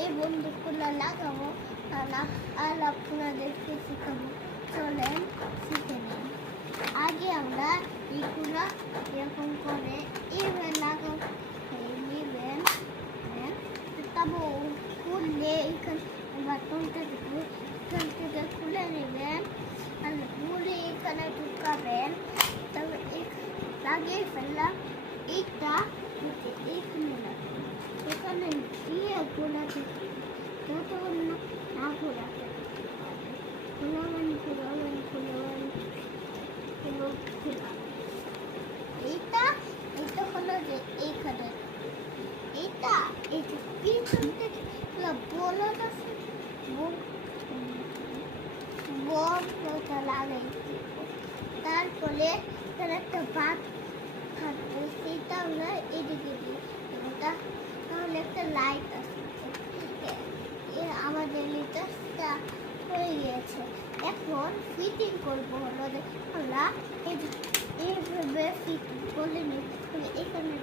এই বন্দুকগুলো লাগাবো আর আপনাদেরকে শিখাবো। চলেন শিখে নিন। আগে আমরা এইগুলো এরকম করে এইভাবে লাগাবো, নেবেন। তারপর খুললে এইখানে বাটনটা এখান থেকে খুলে নেবেন আর মুড়ে এখানে ঢুকাবেন। তবে লাগিয়ে ফেললাম। এইটা এইখানে লাগবে, এখানে দিয়ে ঘোরাতে যতক্ষণ না ঘোরাতে এইটা হলো যে এইখানে এইটা পিছন থেকে বলদ আছে, বলটা লাগাইছি। তারপরে তার একটা বাদ থাকবে, সেইটা আমরা এদিকে দিই। তাহলে একটা লাইট আসবে। আমাদের লিটারটা হয়ে গিয়েছে। এখন ফিটিং করবো হলো যে আমরা এইভাবে ফিটিং করে নিই। এখানে